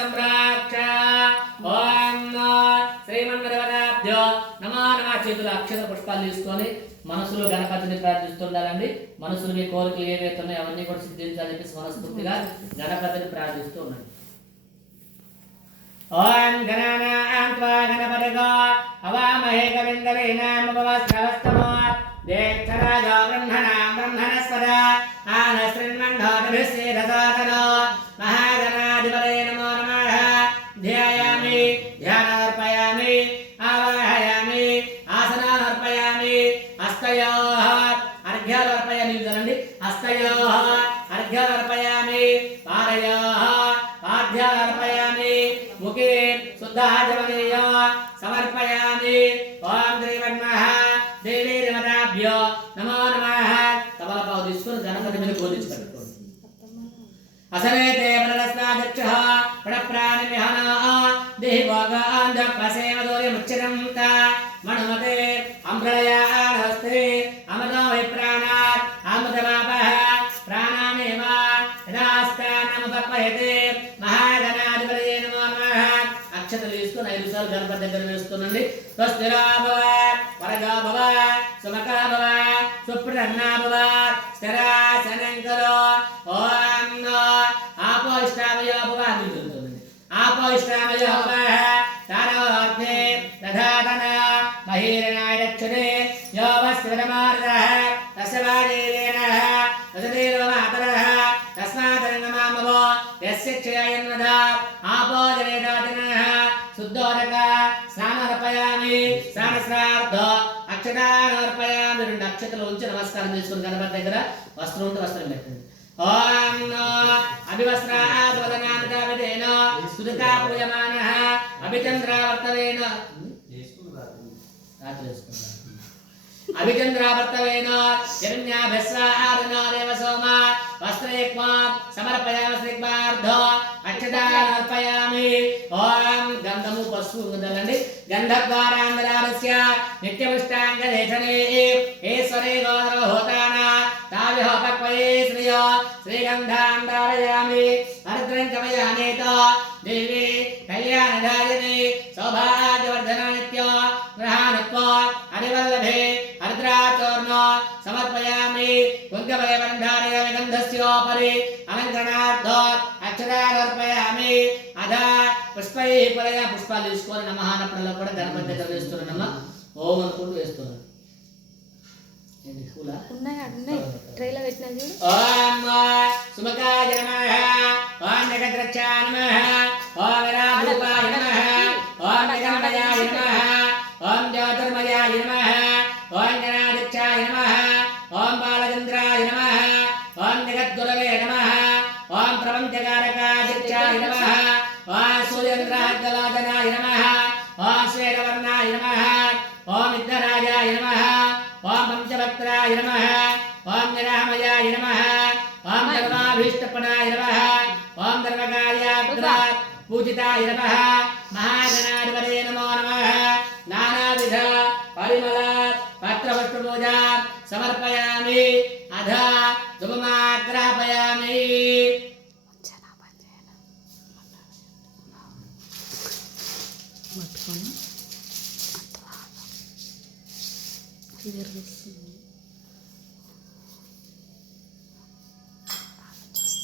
సంప్రాక్ష ఓం శ్రీమన్మదేవతాభ్యో నమో నమః. చేతులు అక్షర పుష్పాలు తీసుకొని మనసులో గణపతిని ప్రార్థిస్తుండాలండి. మనసులో మీ కోరికలు ఏవైతే ఉన్నాయో అవన్నీ కూడా సిద్ధించాలని చెప్పేసి మనస్ఫూర్తిగా గణపతిని ప్రార్థిస్తూ ఉండండి. ఓం గణానాం త్వా గణపతిగో అవామహే కవిం కవీనాముపవస్త్రవస్తమో జ్యేష్ఠరాజో బ్రహ్మణాం బ్రహ్మణస్పద ఆనశృణ్వన్నోతిభిశ్చేదసాదనో మహాగణాధిపతయే నమో నమః. ధ్యాయామి ధ్యానార్పయామి ఆవాహయామి ఆసనార్పయామి హస్తయోః అర్ఘ్యాలర్పయామి. చలండి. హస్తయోః అర్ఘ్యాలర్పయామి పాదయోః పాద్యాలర్పయామి ముఖే శుద్ధాచమనీయో సమర్పయామి. ఓం శ్రీమన్మః దేవీ దేవతాభ్యో నమో నమః. తమలపావు తీసుకొని గణపతి మీద బోధించుకోండి. అసవేతే వరదస్నాదక్షః ప్రణప్రాణిమిహనా దేహి భోగాన్ దపసేవదోర్యముచ్చరం తా మణుమతే అంప్రళయానస్తే అమృతో వై ప్రాణాత్ అమృతమాపః ప్రాణానేవ యదాస్తానముపపయతే మహాగణాధిపతయే నమో నమః. అక్షతలు తీసుకొని 5 సార్లు గణపతి దగ్గర వేస్తున్నాండి. స్వస్తిరా భవ వరదా భవ సుమకా భవ సుప్రసన్నా భవ స్థిరాసనంకరో. ఓం ఆపో ఇష్టామయో భవ అందుతుంది. ఆపో ఇష్టామయో భవ తారవార్థే దధాతన మహీరణాయ రక్షతే యో వస్తివరమార్దః తస్య వాదేవేన తసదేవ మాతరః తస్మాదరంగమామవో యస్య క్షయాయన్వద ఆపో జనేదాతనః శుద్ధోదక స్నానర్పయామి స్నానశ్రాద్ధ అక్షతానర్పయామి. 2 అక్షతలు ఉంచి నమస్కారం చేసుకుని గణపతి దగ్గర వస్త్రం ఉంటే వస్త్రం పెట్టండి. ఓం అభివస్త్రాద్వదనాంతవిదేన సుదకా పూయమానః అభిచంద్రావర్తవేన రాత్రి వేసుకుంటారు. అభిచంద్రావర్తవేన హిరణ్యాభస్వాహారనాదేవ సోమ వస్త్రేక్మా సమర్పయామి శ్రీక్మార్ధ అక్షతానర్పయామి. ఓం గంధము పసుపు ఉండాలండి. గంధద్వారాంగరారస్య నిత్యముష్టాంగలేఖనే ఈశ్వరే గోత్రో హోతాన తావిహోపక్వయే శ్రియో శ్రీగంధాంధారయామి. భద్రం కమయానేత దేవి కళ్యాణదాయిని సౌభాగ్యవర్ధన నిత్య గ్రహాణత్వ హరివల్లభే హరిద్రాచూర్ణ సమర్పయామి. కుంకుమబంధారయామి గంధస్యోపరి అలంకరణార్థ అక్షరాలర్పయామి. అధా పుష్పై పరయ పుష్పాలు తీసుకొని నమహానప్పుడలో కూడా గణపతి దగ్గర వేస్తున్నానమ్మా. ఓం అనుకుంటూ వేస్తున్నాను. ట్రైలో పెట్టినా చూడు. ఓం సుమకాయ నమః ఓం జగద్రక్షాయ నమః ఓం విరాభూపాయ నమః ఓం జగన్మయాయ నమః ఓం జ్యోతిర్మయాయ నమః ఓం గణాధ్యక్షాయ నమః ఓం బాలచంద్రాయ నమః ఓం జగద్గురవే నమః ఓం ప్రపంచకారకాధ్యక్షాయ నమః ఓం సూర్యేంద్రార్గలోచనాయ నమః ఓం శ్వేతవర్ణాయ నమః ఓం విఘ్నరాజాయ నమః ఓం పంచభక్త్రాయ నమః ఓం నిరామయాయ నమః ఓం ధర్మాభీష్టపణాయ నమః ఓం ధర్మకార్యాగ్రాత్ పూజితాయ నమః. మహాగణాధిపతయే నమో నమః. నానావిధ పరిమళ పత్రపుష్పపూజ సమర్పయామి. అధ ధూమాగ్రాపయామి.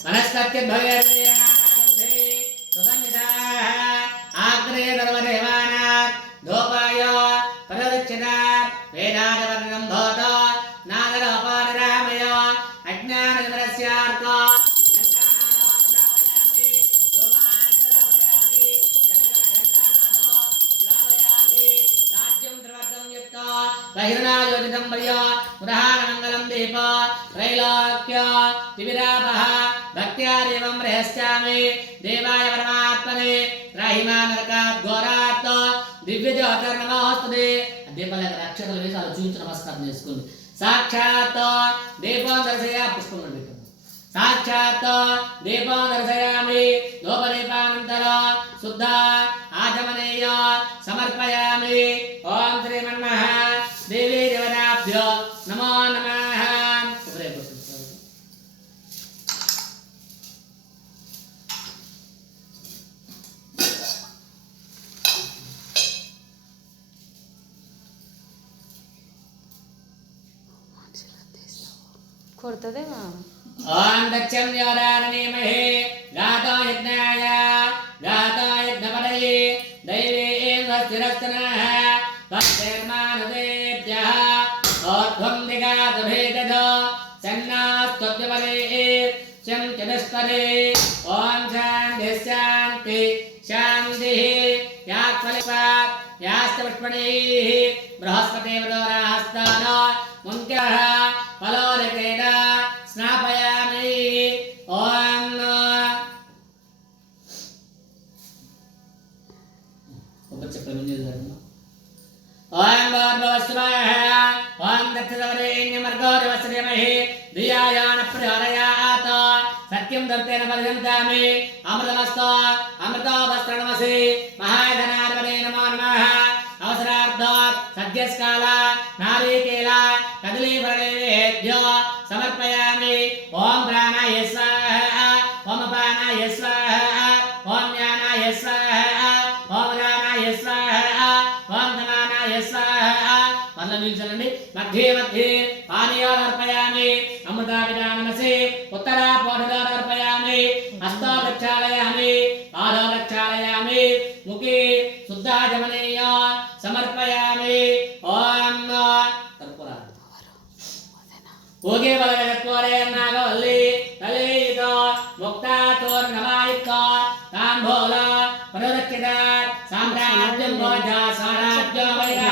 మనస్కత్య భవేర్యానాగంధే సుసంహితాః ఆగ్రే సర్వదేవానాం ధూపాయ పరిరక్షితాః వేదాంతవర్గం భవత నాగలోపానిరామయ అజ్ఞాననిరస్యార్క ఘంటానాదో శ్రావయామి ధూమాగ్రాపయామి జనఘంటానాదో శ్రావయామి రాజ్యం త్రివర్గం యుక్త బహిర్నాయోజితం భయ పురహారమంగళం దీప త్రైలోక్య వివిరాపః భక్త్యాదేవం రహస్యామి దేవాయ పరమాత్మనే త్రాహిమానరకాత్ ఘోరాత్ దివ్య జ్యోతిర్నమోస్తుతే. దీపాల అక్షతలు వేసి అలా చూపించి నమస్కారం చేసుకోండి. సాక్షాత్ దీపం దర్శయ పుష్పం పెట్టండి. సాక్షాత్ దీపం దర్శయామి ధూపదీపానంతర శుద్ధ ఆచమనేయ సమర్పయామి. ఓం శ్రీమన్మః దేవీ దేవతాభ్యో నమో నమః. కొడుతుందేమో. ఓం దక్షం యోరారణీమహే గాతో యజ్ఞాయ గాతో యజ్ఞపదయే దైవే స్వస్తిరస్తనః తస్యర్మానుదేభ్యః ఓర్ధ్వం దిగాతభేదధ సన్నాస్తవ్యపదే శం చతుష్పదే ఓం శాంతి శాంతి శాంతిః యాత్ఫలిపాత్ యాస్తపుష్పణీః బృహస్పతిర్దోరాస్తాన ముంక్యః ఫలోదకేన స్నాపయామి. ఓం ఓం భూర్భువస్సువః ఓం దక్షిణవరేణ్యమర్గోర్వశ్రేమహే ధియాయాన ప్రచోదయాత్ సత్యం దర్తేన పరిగంతామి అమృతమస్తు అమృతోపస్త్రణమసి మహాధనాధిపతే నమో నమః. అవసరార్థాత్ సద్యస్కాల నారీకేల కదలీఫలనైవేద్యో సమర్పయామి. ఓం ప్రాణాయ స్వాహ ఓం అపానాయ స్వాహ ఓం జ్ఞానాయ స్వాహ ఓం రామాయ స్వాహ ఓం నమానాయ స్వాహ. మళ్ళీ నిల్చోండి. మధ్యే మధ్యే పానీయాలు అర్పయామి. అమృతాభిధానమసి ఉత్తరా పోషలో అర్పయామి. హస్తో ప్రక్షాళయామి పాదో ప్రక్షాళయామి ముఖే శుద్ధాజమనీయ సమర్పయామి. ఓం కర్పూరా ఓగే బలగత్వరే నాగవల్లి తలేయిత ముక్తాతోర్ నమాయిత తాంబూల పరరక్షిత సామ్రాజ్యం భోజ సారాజ్యం వైరా